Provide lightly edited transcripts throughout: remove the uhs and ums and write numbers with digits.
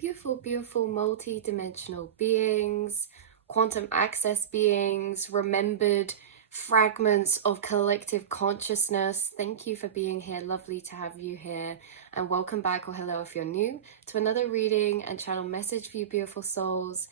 beautiful, beautiful multi-dimensional beings, quantum access beings, remembered fragments of collective consciousness. Thank you for being here. Lovely to have you here. And welcome back, or hello if you're new, to another reading and channel message for you beautiful souls.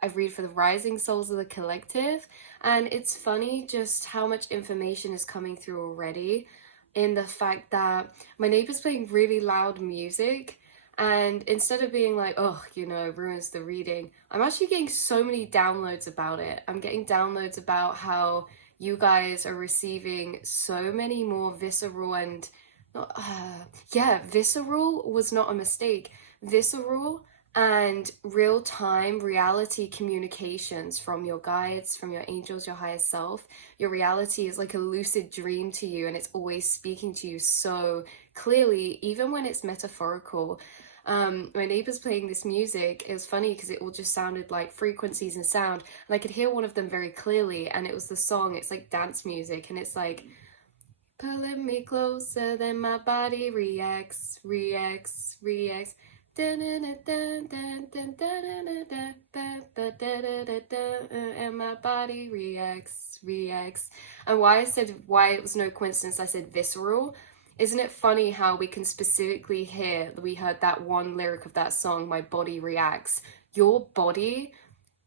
I read for the rising souls of the collective, and it's funny just how much information is coming through already in the fact that my neighbor's playing really loud music, and instead of being like, oh, ruins the reading, I'm actually getting so many downloads about it. I'm getting downloads about how you guys are receiving so many more visceral and visceral was not a mistake. Visceral and real-time reality communications from your guides, from your angels, your higher self. Your reality is like a lucid dream to you, and it's always speaking to you so clearly, even when it's metaphorical. My neighbor's playing this music. It was funny because it all just sounded like frequencies and sound, and I could hear one of them very clearly, and it was the song. It's like dance music, and it's like, pulling me closer than my body reacts, reacts, reacts. And my body reacts, reacts. And why it was no coincidence I said visceral. Isn't it funny how we can specifically hear, we heard that one lyric of that song, my body reacts. Your body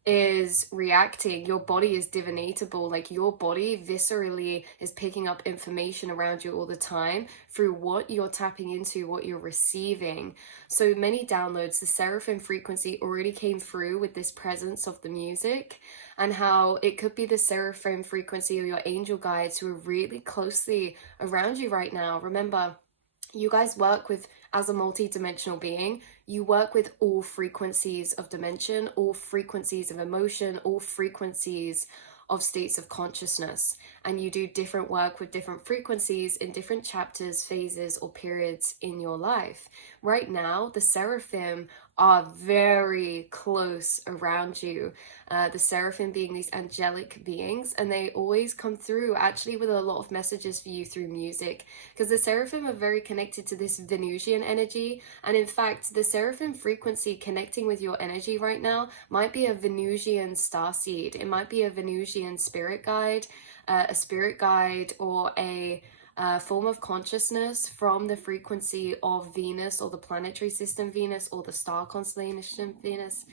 is reacting, your body is divinatable, like your body viscerally is picking up information around you all the time through what you're tapping into, what you're receiving. So many downloads, the seraphim frequency already came through with this presence of the music, and how it could be the seraphim frequency or your angel guides who are really closely around you right now. Remember, you guys work with, as a multi-dimensional being, you work with all frequencies of dimension, all frequencies of emotion, all frequencies of states of consciousness. And you do different work with different frequencies in different chapters, phases, or periods in your life. Right now, the seraphim are very close around you. The seraphim being these angelic beings, and they always come through actually with a lot of messages for you through music, because the seraphim are very connected to this Venusian energy. And in fact, the seraphim frequency connecting with your energy right now might be a Venusian starseed. It might be a Venusian spirit guide, or a form of consciousness from the frequency of Venus, or the planetary system Venus, or the star constellation Venus.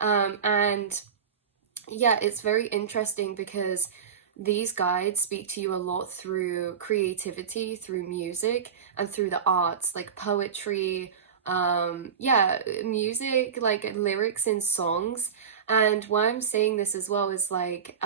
And yeah, it's very interesting because these guides speak to you a lot through creativity, through music, and through the arts, like poetry, music, like lyrics in songs. And why I'm saying this as well is like,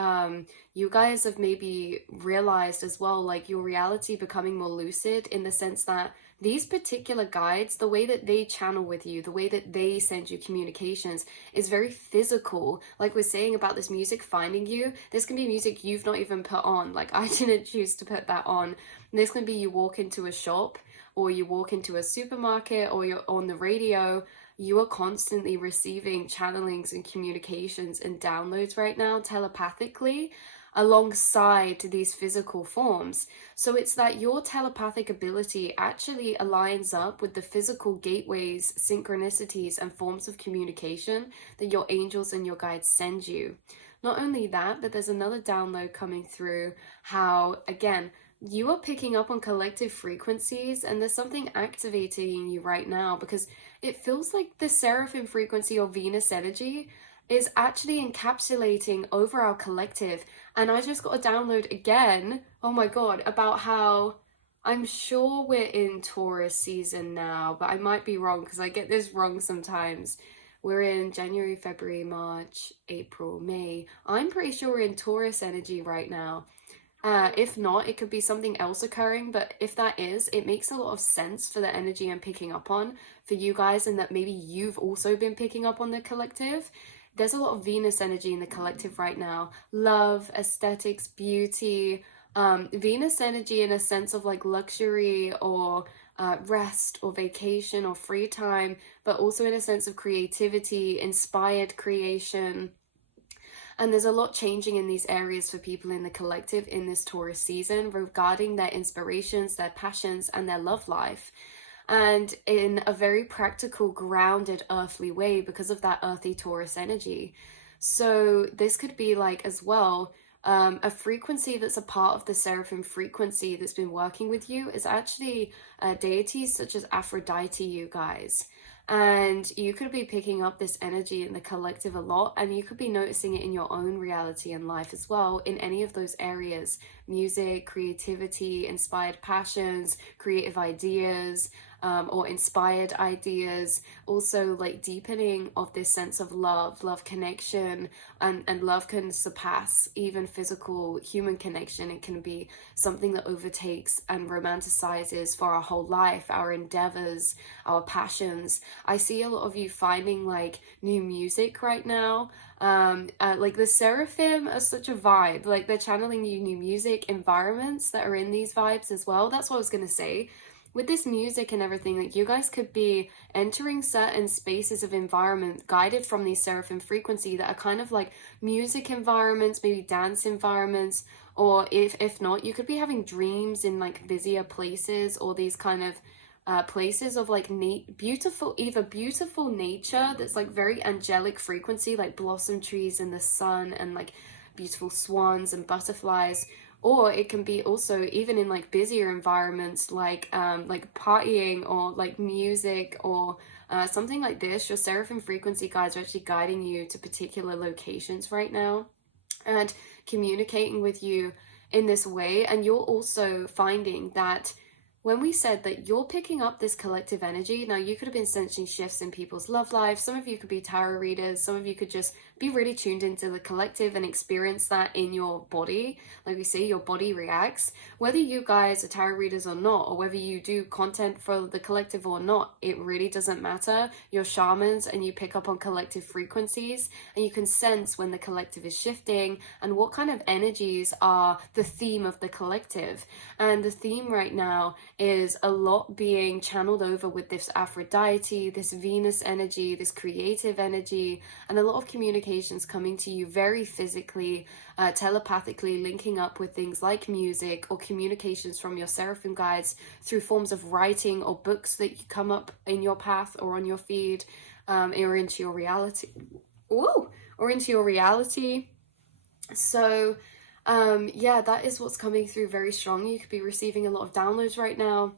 you guys have maybe realized as well, like your reality becoming more lucid, in the sense that these particular guides, the way that they channel with you, the way that they send you communications is very physical. Like we're saying about this music finding you, this can be music you've not even put on. Like I didn't choose to put that on. And this can be you walk into a shop, or you walk into a supermarket, or you're on the radio. You are constantly receiving channelings and communications and downloads right now telepathically, alongside these physical forms. So it's that your telepathic ability actually aligns up with the physical gateways, synchronicities, and forms of communication that your angels and your guides send you. Not only that, but there's another download coming through, how, again, you are picking up on collective frequencies, and there's something activating you right now, because it feels like the seraphim frequency or Venus energy is actually encapsulating over our collective. And I just got a download again, oh my god, about how, I'm sure we're in Taurus season now, but I might be wrong because I get this wrong sometimes. We're in January, February, March, April, May. I'm pretty sure we're in Taurus energy right now. If not, it could be something else occurring, but if that is, it makes a lot of sense for the energy I'm picking up on for you guys, and that maybe you've also been picking up on the collective. There's a lot of Venus energy in the collective right now. Love, aesthetics, beauty, Venus energy in a sense of like luxury, or rest, or vacation, or free time, but also in a sense of creativity, inspired creation. And there's a lot changing in these areas for people in the collective in this Taurus season regarding their inspirations, their passions, and their love life. and in a very practical, grounded, earthly way because of that earthy Taurus energy. So this could be like as well, a frequency that's a part of the seraphim frequency that's been working with you is actually deities such as Aphrodite, you guys. And you could be picking up this energy in the collective a lot, and you could be noticing it in your own reality and life as well, in any of those areas: music, creativity, inspired passions, creative ideas, or inspired ideas. Also, like deepening of this sense of love connection, and love can surpass even physical human connection. It can be something that overtakes and romanticizes for our whole life, our endeavors, our passions. I see a lot of you finding like new music right now. Like the seraphim are such a vibe, like they're channeling you new music environments that are in these vibes as well. That's what I was gonna say. With this music and everything, like you guys could be entering certain spaces of environment guided from these seraphim frequency that are kind of like music environments, maybe dance environments, or if not, you could be having dreams in like busier places, or these kind of places of like beautiful, either beautiful nature that's like very angelic frequency, like blossom trees in the sun, and like beautiful swans and butterflies. Or it can be also even in like busier environments, like partying, or like music, or something like this. Your seraphim frequency guides are actually guiding you to particular locations right now and communicating with you in this way. And you're also finding that when we said that you're picking up this collective energy, now you could have been sensing shifts in people's love life. Some of you could be tarot readers. Some of you could just be really tuned into the collective and experience that in your body. Like we say, your body reacts. Whether you guys are tarot readers or not, or whether you do content for the collective or not, it really doesn't matter. You're shamans and you pick up on collective frequencies, and you can sense when the collective is shifting and what kind of energies are the theme of the collective. And the theme right now is a lot being channeled over with this Aphrodite, this Venus energy, this creative energy, and a lot of communications coming to you very physically, telepathically, linking up with things like music, or communications from your seraphim guides through forms of writing or books that come up in your path or on your feed, or into your reality. Ooh, or into your reality. So yeah, that is what's coming through very strong. You could be receiving a lot of downloads right now,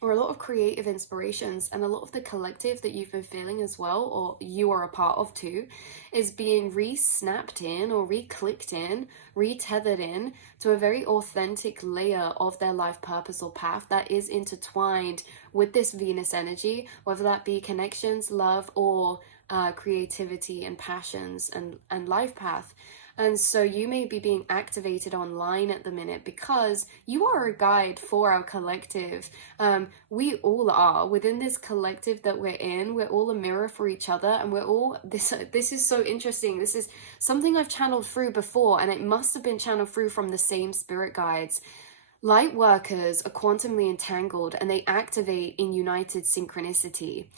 or a lot of creative inspirations, and a lot of the collective that you've been feeling as well, or you are a part of too, is being re-snapped in, or re-clicked in, re-tethered in to a very authentic layer of their life purpose or path that is intertwined with this Venus energy, whether that be connections, love, or creativity and passions and life path. And so you may be being activated online at the minute because you are a guide for our collective. We all are within this collective that we're in. We're all a mirror for each other, and we're all this. This is so interesting. This is something I've channeled through before, and it must have been channeled through from the same spirit guides. Light workers are quantumly entangled, and they activate in united synchronicity.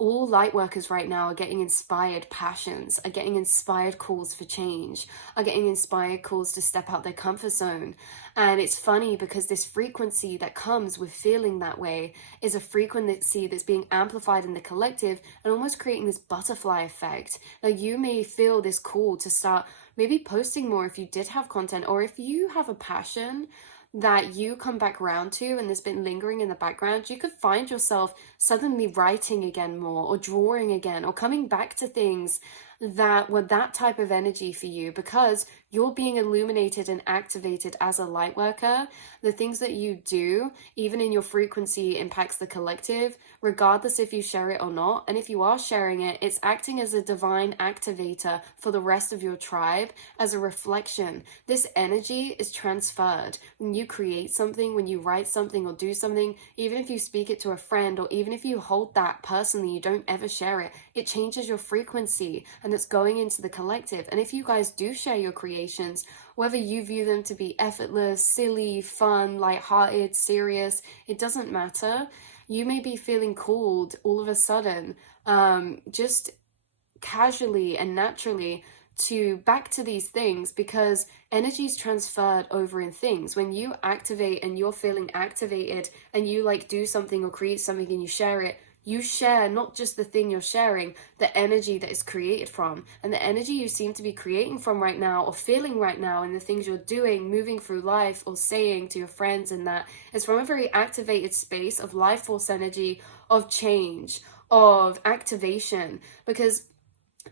All light workers right now are getting inspired passions, are getting inspired calls for change, are getting inspired calls to step out their comfort zone. And it's funny because this frequency that comes with feeling that way is a frequency that's being amplified in the collective and almost creating this butterfly effect. Now you may feel this call to start maybe posting more if you did have content, or if you have a passion that you come back around to and there's been lingering in the background, you could find yourself suddenly writing again more, or drawing again, or coming back to things that were that type of energy for you, because you're being illuminated and activated as a light worker. The things that you do, even in your frequency, impacts the collective, regardless if you share it or not. And if you are sharing it, it's acting as a divine activator for the rest of your tribe, as a reflection. This energy is transferred when you create something, when you write something or do something. Even if you speak it to a friend, or even if you hold that personally, you don't ever share it, it changes your frequency, and it's going into the collective. And if you guys do share your creations, whether you view them to be effortless, silly, fun, lighthearted, serious, it doesn't matter. You may be feeling called all of a sudden, just casually and naturally, back to these things, because energy is transferred over in things. When you activate and you're feeling activated and you like do something or create something and you share it, you share not just the thing you're sharing, the energy that is created from. And the energy you seem to be creating from right now or feeling right now, and the things you're doing, moving through life or saying to your friends, and that is from a very activated space of life force energy, of change, of activation. Because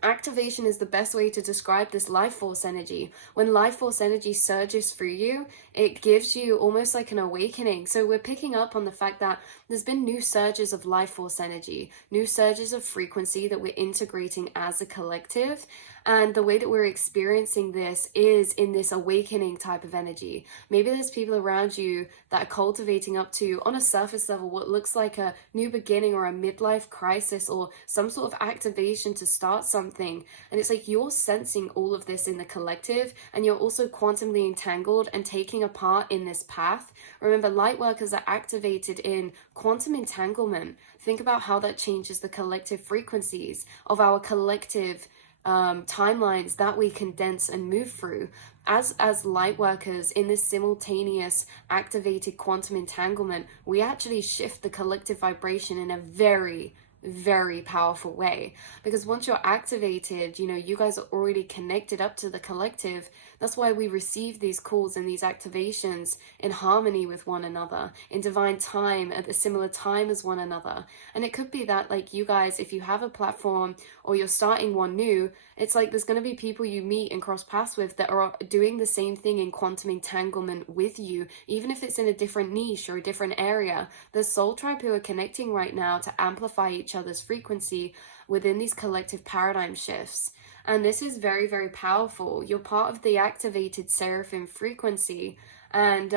activation is the best way to describe this life force energy. When life force energy surges through you, it gives you almost like an awakening. So we're picking up on the fact that there's been new surges of life force energy, new surges of frequency that we're integrating as a collective. And the way that we're experiencing this is in this awakening type of energy. Maybe there's people around you that are cultivating up to, on a surface level, what looks like a new beginning or a midlife crisis or some sort of activation to start something. And it's like you're sensing all of this in the collective, and you're also quantumly entangled and taking a part in this path. Remember, light workers are activated in quantum entanglement. Think about how that changes the collective frequencies of our collective timelines that we condense and move through. As light workers in this simultaneous activated quantum entanglement, we actually shift the collective vibration in a very, very powerful way. Because once you're activated, you guys are already connected up to the collective. That's why we receive these calls and these activations in harmony with one another, in divine time, at a similar time as one another. And it could be that, like, you guys, if you have a platform or you're starting one new, it's like there's going to be people you meet and cross paths with that are doing the same thing in quantum entanglement with you, even if it's in a different niche or a different area. There's soul tribe who are connecting right now to amplify each other's frequency within these collective paradigm shifts. And this is very, very powerful. You're part of the activated seraphim frequency. And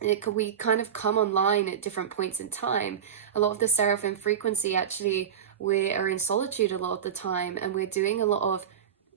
we kind of come online at different points in time. A lot of the seraphim frequency, actually, we are in solitude a lot of the time, and we're doing a lot of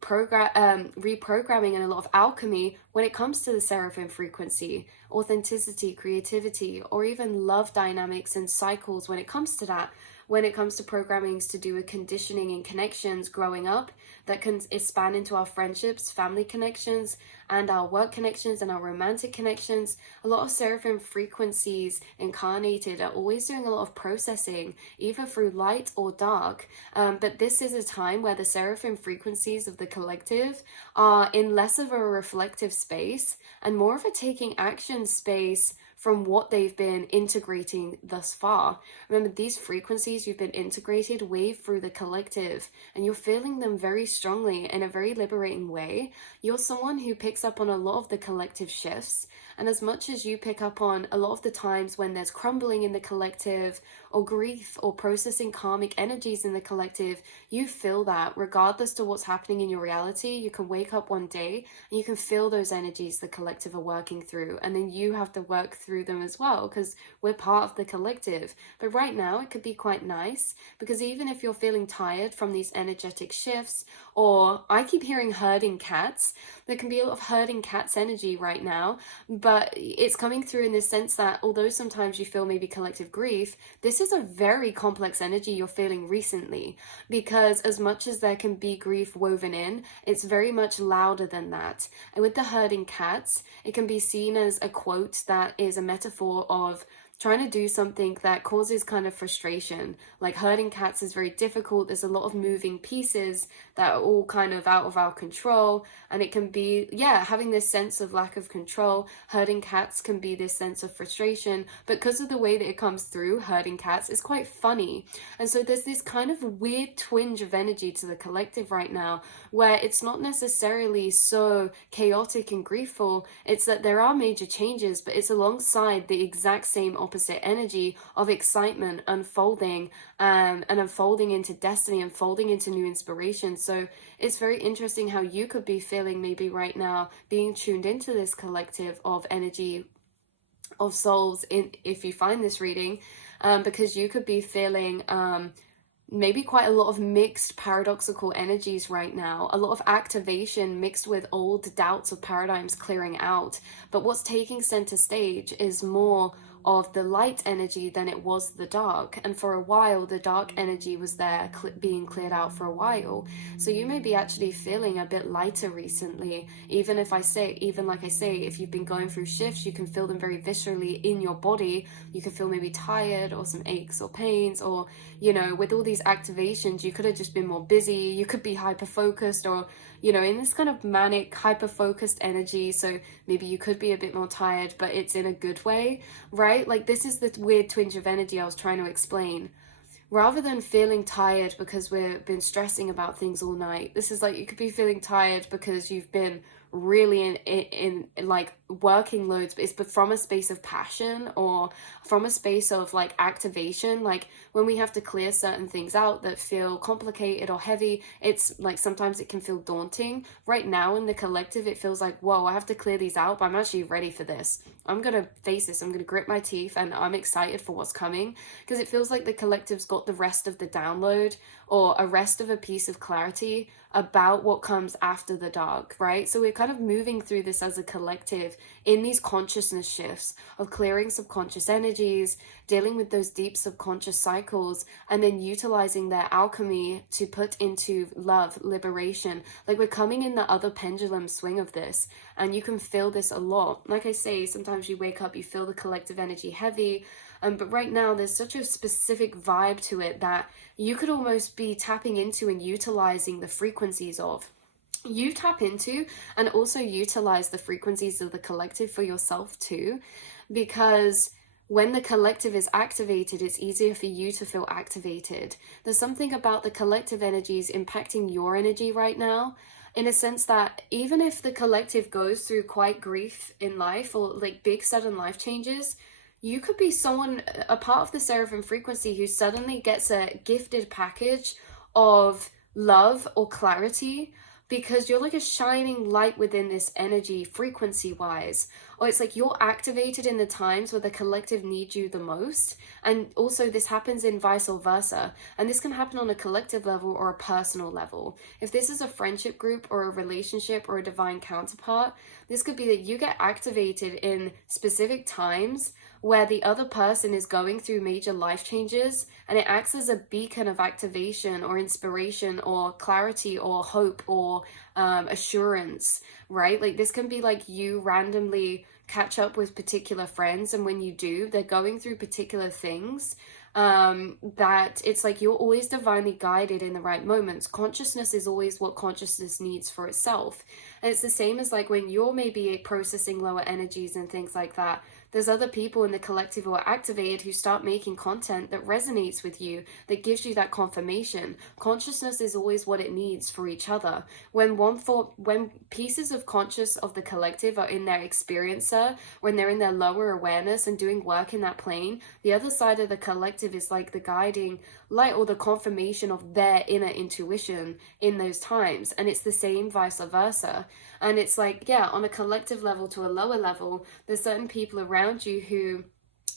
reprogramming and a lot of alchemy when it comes to the seraphim frequency, authenticity, creativity, or even love dynamics and cycles. When it comes to that, when it comes to programmings to do with conditioning and connections growing up, that can span into our friendships, family connections, and our work connections and our romantic connections. A lot of seraphim frequencies incarnated are always doing a lot of processing, either through light or dark. But this is a time where the seraphim frequencies of the collective are in less of a reflective space and more of a taking action space from what they've been integrating thus far. Remember, these frequencies you've been integrated wave through the collective, and you're feeling them very strongly in a very liberating way. You're someone who picks up on a lot of the collective shifts, and as much as you pick up on a lot of the times when there's crumbling in the collective, or grief, or processing karmic energies in the collective, you feel that regardless to what's happening in your reality. You can wake up one day and you can feel those energies the collective are working through, and then you have to work through them as well, because we're part of the collective. But right now it could be quite nice, because even if you're feeling tired from these energetic shifts, or I keep hearing herding cats, there can be a lot of herding cats energy right now, but it's coming through in this sense that although sometimes you feel maybe collective grief, this is a very complex energy you're feeling recently, because as much as there can be grief woven in, it's very much louder than that. And with the herding cats, it can be seen as a quote that is a metaphor of trying to do something that causes kind of frustration. Like herding cats is very difficult. There's a lot of moving pieces that are all kind of out of our control. And it can be, having this sense of lack of control. Herding cats can be this sense of frustration. But because of the way that it comes through, herding cats is quite funny. And so there's this kind of weird twinge of energy to the collective right now, where it's not necessarily so chaotic and griefful. It's that there are major changes, but it's alongside the exact same opposite energy of excitement unfolding, and unfolding into destiny, unfolding into new inspiration. So it's very interesting how you could be feeling maybe right now, being tuned into this collective of energy of souls if you find this reading, because you could be feeling maybe quite a lot of mixed paradoxical energies right now, a lot of activation mixed with old doubts of paradigms clearing out. But what's taking center stage is more of the light energy than it was the dark. And for a while, the dark energy was there being cleared out for a while. So you may be actually feeling a bit lighter recently. Even like I say, if you've been going through shifts, you can feel them very viscerally in your body. You can feel maybe tired or some aches or pains, or, you know, with all these activations, you could have just been more busy. You could be hyper focused, or, you know, in this kind of manic, hyper focused energy. So maybe you could be a bit more tired, but it's in a good way, right? Like, this is the weird twinge of energy I was trying to explain. Rather than feeling tired because we've been stressing about things all night, this is like, you could be feeling tired because you've been really in like working loads, but it's from a space of passion or from a space of like activation. Like when we have to clear certain things out that feel complicated or heavy, it's like sometimes it can feel daunting. Right now in the collective, it feels like, whoa, I have to clear these out, but I'm actually ready for this. I'm gonna face this, I'm gonna grit my teeth, and I'm excited for what's coming, because it feels like the collective's got the rest of the download, or a rest of a piece of clarity about what comes after the dark, right? So we're kind of moving through this as a collective in these consciousness shifts of clearing subconscious energies, dealing with those deep subconscious cycles, and then utilizing their alchemy to put into love, liberation. Like we're coming in the other pendulum swing of this, and you can feel this a lot. Like I say, sometimes you wake up, you feel the collective energy heavy, but right now there's such a specific vibe to it that you could almost be tapping into and utilizing the frequencies of. You tap into and also utilize the frequencies of the collective for yourself too, because when the collective is activated, it's easier for you to feel activated. There's something about the collective energies impacting your energy right now, in a sense that even if the collective goes through quite grief in life, or like big sudden life changes, you could be someone, a part of the seraphim frequency, who suddenly gets a gifted package of love or clarity, because you're like a shining light within this energy frequency wise. Or it's like you're activated in the times where the collective needs you the most. And also this happens in vice versa. And this can happen on a collective level or a personal level. If this is a friendship group or a relationship or a divine counterpart, this could be that you get activated in specific times where the other person is going through major life changes, and it acts as a beacon of activation or inspiration or clarity or hope or assurance, right? Like this can be like you randomly catch up with particular friends, and when you do, they're going through particular things, that it's like you're always divinely guided in the right moments. Consciousness is always what consciousness needs for itself. And it's the same as like when you're maybe processing lower energies and things like that, there's other people in the collective who are activated who start making content that resonates with you, that gives you that confirmation. Consciousness is always what it needs for each other. When pieces of conscious of the collective are in their experiencer, when they're in their lower awareness and doing work in that plane, the other side of the collective is like the guiding light or the confirmation of their inner intuition in those times. And it's the same vice versa. And it's like, yeah, on a collective level to a lower level, there's certain people around you who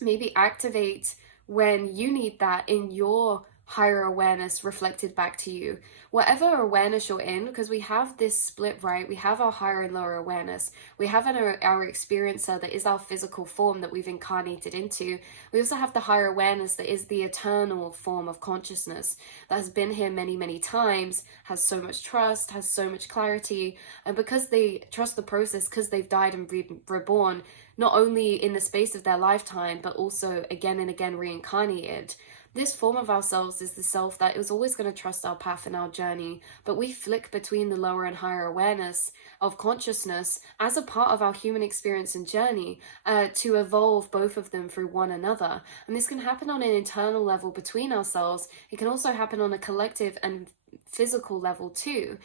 maybe activate when you need that in your higher awareness reflected back to you. Whatever awareness you're in, because we have this split, right? We have our higher and lower awareness. We have our experiencer that is our physical form that we've incarnated into. We also have the higher awareness that is the eternal form of consciousness that has been here many, many times, has so much trust, has so much clarity. And because they trust the process, because they've died and reborn, not only in the space of their lifetime, but also again and again reincarnated. This form of ourselves is the self that is always going to trust our path and our journey, but we flick between the lower and higher awareness of consciousness as a part of our human experience and journey, to evolve both of them through one another. And this can happen on an internal level between ourselves. It can also happen on a collective and physical level too.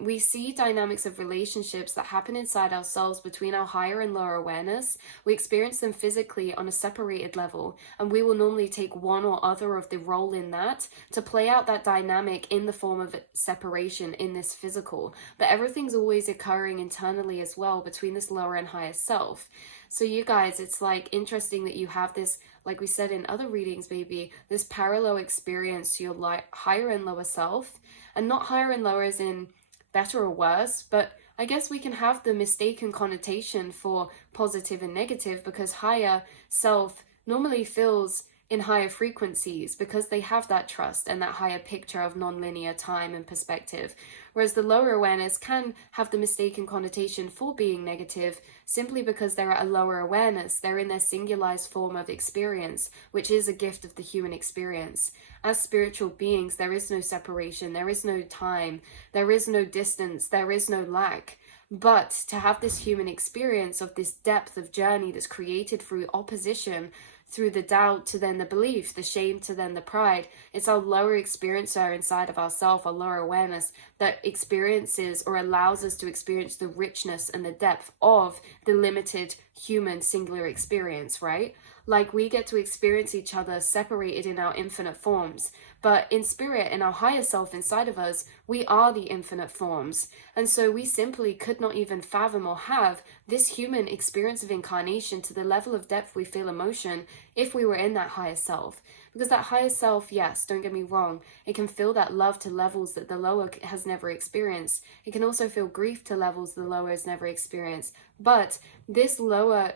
We see dynamics of relationships that happen inside ourselves between our higher and lower awareness. We experience them physically on a separated level, and we will normally take one or other of the role in that to play out that dynamic in the form of separation in this physical. But everything's always occurring internally as well between this lower and higher self. So you guys, it's like interesting that you have this, like we said in other readings, maybe this parallel experience to your higher and lower self, and not higher and lower as in better or worse, but I guess we can have the mistaken connotation for positive and negative, because higher self, normally feels in higher frequencies because they have that trust and that higher picture of non-linear time and perspective. Whereas the lower awareness can have the mistaken connotation for being negative simply because they're at a lower awareness. They're in their singularized form of experience, which is a gift of the human experience. As spiritual beings, there is no separation, there is no time, there is no distance, there is no lack. But to have this human experience of this depth of journey that's created through opposition, through the doubt to then the belief, the shame to then the pride, it's our lower experiencer inside of ourself, our lower awareness, that experiences or allows us to experience the richness and the depth of the limited human singular experience, right? Like we get to experience each other separated in our infinite forms. But in spirit, in our higher self inside of us, we are the infinite forms. And so we simply could not even fathom or have this human experience of incarnation to the level of depth we feel emotion if we were in that higher self. Because that higher self, yes, don't get me wrong, it can feel that love to levels that the lower has never experienced. It can also feel grief to levels the lower has never experienced. But this lower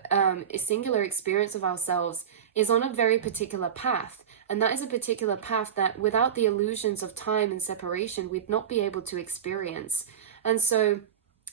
singular experience of ourselves is on a very particular path. And that is a particular path that without the illusions of time and separation, we'd not be able to experience. And so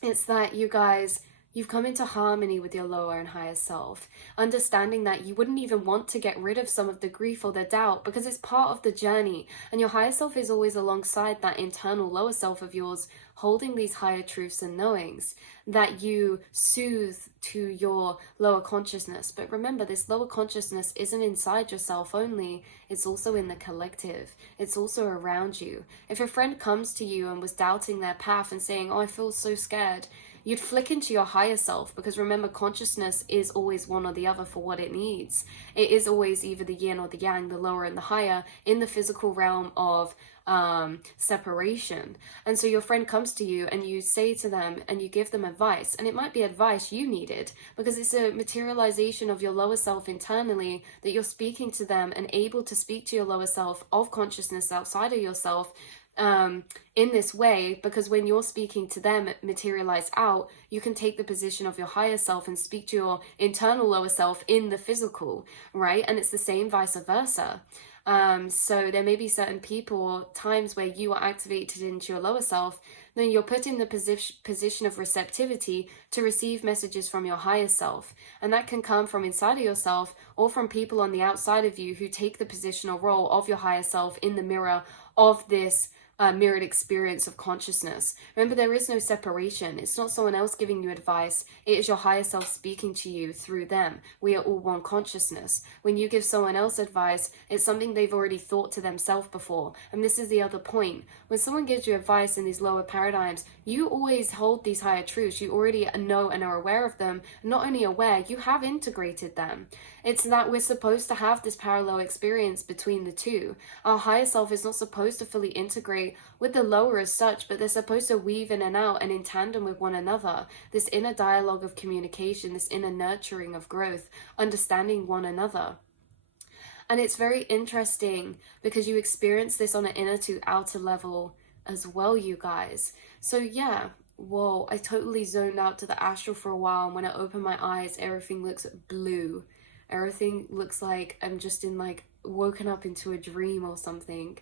it's that you guys, you've come into harmony with your lower and higher self, understanding that you wouldn't even want to get rid of some of the grief or the doubt because it's part of the journey. And your higher self is always alongside that internal lower self of yours, holding these higher truths and knowings that you soothe to your lower consciousness. But remember, this lower consciousness isn't inside yourself only, it's also in the collective. It's also around you. If a friend comes to you and was doubting their path and saying, oh, I feel so scared, you'd flick into your higher self, because remember, consciousness is always one or the other for what it needs. It is always either the yin or the yang, the lower and the higher, in the physical realm of separation. And so your friend comes to you and you say to them and you give them advice, and it might be advice you needed because it's a materialization of your lower self internally, that you're speaking to them and able to speak to your lower self of consciousness outside of yourself in this way, because when you're speaking to them materialize out, you can take the position of your higher self and speak to your internal lower self in the physical, right? And it's the same vice versa. So there may be certain people or times where you are activated into your lower self, then you're put in the position of receptivity to receive messages from your higher self. And that can come from inside of yourself or from people on the outside of you who take the positional role of your higher self in the mirror of this mirrored experience of consciousness. Remember, there is no separation. It's not someone else giving you advice. It is your higher self speaking to you through them. We are all one consciousness. When you give someone else advice, it's something they've already thought to themselves before. And this is the other point. When someone gives you advice in these lower paradigms, you always hold these higher truths. You already know and are aware of them. Not only aware, you have integrated them. It's that we're supposed to have this parallel experience between the two. Our higher self is not supposed to fully integrate with the lower as such, but they're supposed to weave in and out and in tandem with one another. This inner dialogue of communication, this inner nurturing of growth, understanding one another. And it's very interesting because you experience this on an inner to outer level as well, you guys. So yeah, whoa, I totally zoned out to the astral for a while, and when I open my eyes, everything looks blue. Everything looks like I'm just in like woken up into a dream or something.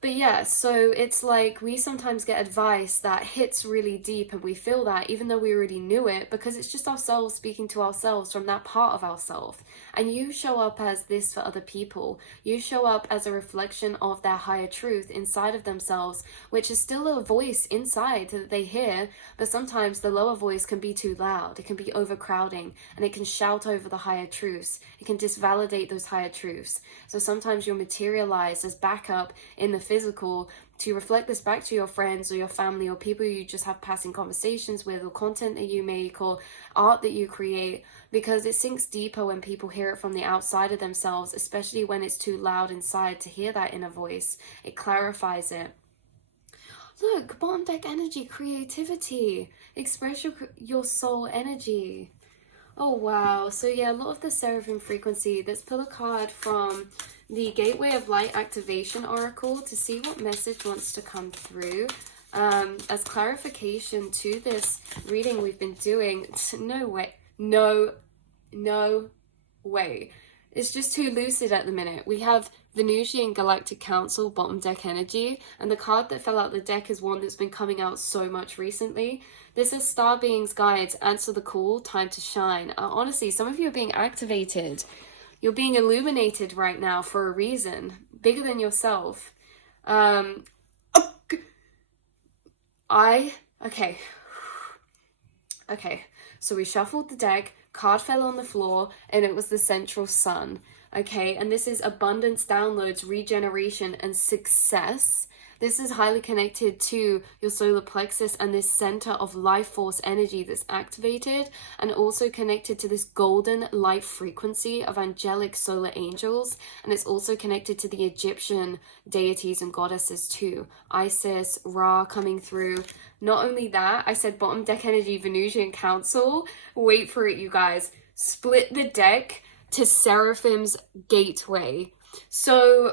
But yeah, so it's like we sometimes get advice that hits really deep and we feel that even though we already knew it, because it's just ourselves speaking to ourselves from that part of ourselves. And you show up as this for other people. You show up as a reflection of their higher truth inside of themselves, which is still a voice inside that they hear, but sometimes the lower voice can be too loud. It can be overcrowding and it can shout over the higher truths. It can disvalidate those higher truths. So sometimes you're materialized as backup in the physical to reflect this back to your friends or your family or people you just have passing conversations with, or content that you make or art that you create, because it sinks deeper when people hear it from the outside of themselves, especially when it's too loud inside to hear that inner voice. It clarifies it. Look, bottom deck energy, creativity, express your soul energy. Oh wow, so yeah, a lot of the seraphim frequency. Let's pull a card from the Gateway of Light Activation Oracle to see what message wants to come through as clarification to this reading we've been doing. No way, no, way. It's just too lucid at the minute. We have Venusian Galactic Council bottom deck energy, and the card that fell out the deck is one that's been coming out so much recently. This is Star Beings Guides, answer the call, time to shine. Honestly, some of you are being activated. You're being illuminated right now for a reason, bigger than yourself. Okay. Okay, so we shuffled the deck, card fell on the floor, and it was the central sun. Okay, and this is abundance, downloads, regeneration, and success. This is highly connected to your solar plexus and this center of life force energy that's activated, and also connected to this golden light frequency of angelic solar angels. And it's also connected to the Egyptian deities and goddesses too. Isis, Ra coming through. Not only that, I said bottom deck energy, Venusian Council. Wait for it, you guys. Split the deck to Seraphim's Gateway. So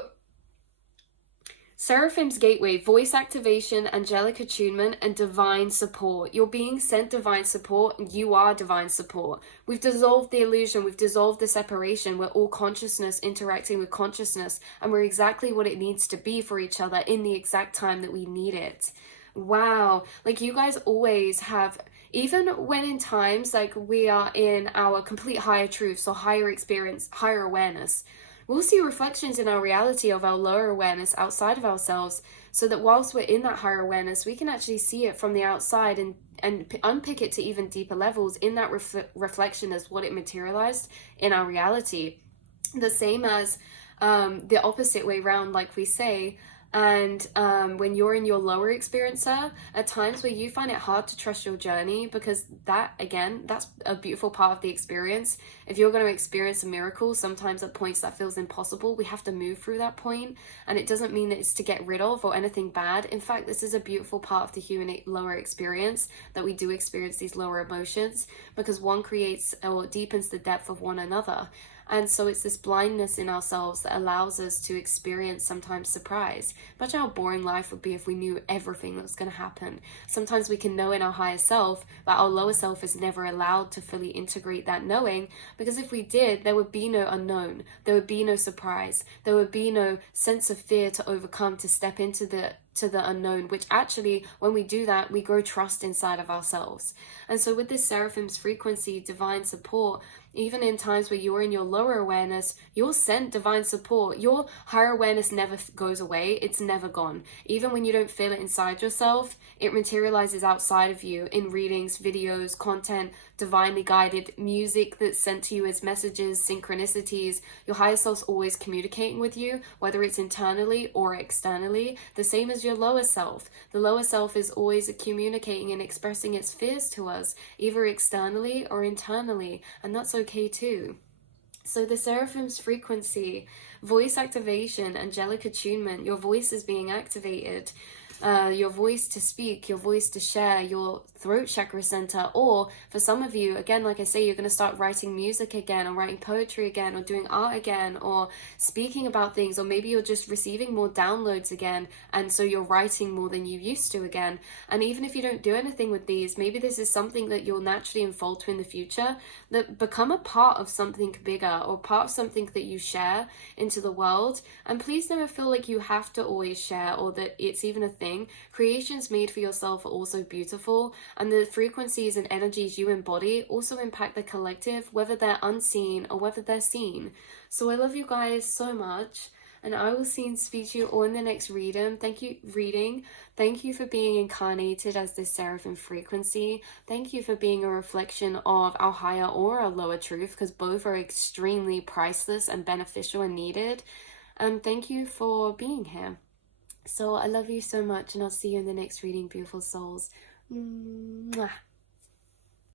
Seraphim's Gateway, voice activation, angelic attunement, and divine support. You're being sent divine support, and you are divine support. We've dissolved the illusion, we've dissolved the separation. We're all consciousness interacting with consciousness, and we're exactly what it needs to be for each other in the exact time that we need it. Wow, like you guys always have, even when in times like we are in our complete higher truths or higher experience, higher awareness, we'll see reflections in our reality of our lower awareness outside of ourselves, so that whilst we're in that higher awareness, we can actually see it from the outside and unpick it to even deeper levels in that reflection as what it materialized in our reality. The same as the opposite way round, like we say. And when you're in your lower experiencer, at times where you find it hard to trust your journey, because that, again, that's a beautiful part of the experience. If you're going to experience a miracle, sometimes at points that feels impossible, we have to move through that point. And it doesn't mean that it's to get rid of or anything bad. In fact, this is a beautiful part of the human lower experience, that we do experience these lower emotions, because one creates or deepens the depth of one another. And so it's this blindness in ourselves that allows us to experience sometimes surprise. Imagine how boring life would be if we knew everything that was going to happen. Sometimes we can know in our higher self, but our lower self is never allowed to fully integrate that knowing, because if we did, there would be no unknown, there would be no surprise, there would be no sense of fear to overcome, to step into the unknown, which actually, when we do that, we grow trust inside of ourselves. And so with this Seraphim's frequency, divine support, even in times where you're in your lower awareness, you're sent divine support. Your higher awareness never goes away. It's never gone. Even when you don't feel it inside yourself, it materializes outside of you in readings, videos, content, divinely guided music that's sent to you as messages, synchronicities. Your higher self's always communicating with you, whether it's internally or externally, the same as your lower self. The lower self is always communicating and expressing its fears to us, either externally or internally, and that's okay too. So the Seraphim's frequency, voice activation, angelic attunement, your voice is being activated. Your voice to speak, your voice to share, your throat chakra center, or for some of you, again, like I say, you're going to start writing music again, or writing poetry again, or doing art again, or speaking about things, or maybe you're just receiving more downloads again, and so you're writing more than you used to again. And even if you don't do anything with these, maybe this is something that you'll naturally unfold to in the future, that become a part of something bigger, or part of something that you share into the world. And please never feel like you have to always share, or that it's even a thing. Creations made for yourself are also beautiful, and the frequencies and energies you embody also impact the collective, whether they're unseen or whether they're seen. So I love you guys so much, and I will see and speak to you all in the next reading. Thank you for being incarnated as this Seraphim frequency. Thank you for being a reflection of our higher or our lower truth, because both are extremely priceless and beneficial and needed. And thank you for being here. So I love you so much, and I'll see you in the next reading, beautiful souls. Mwah.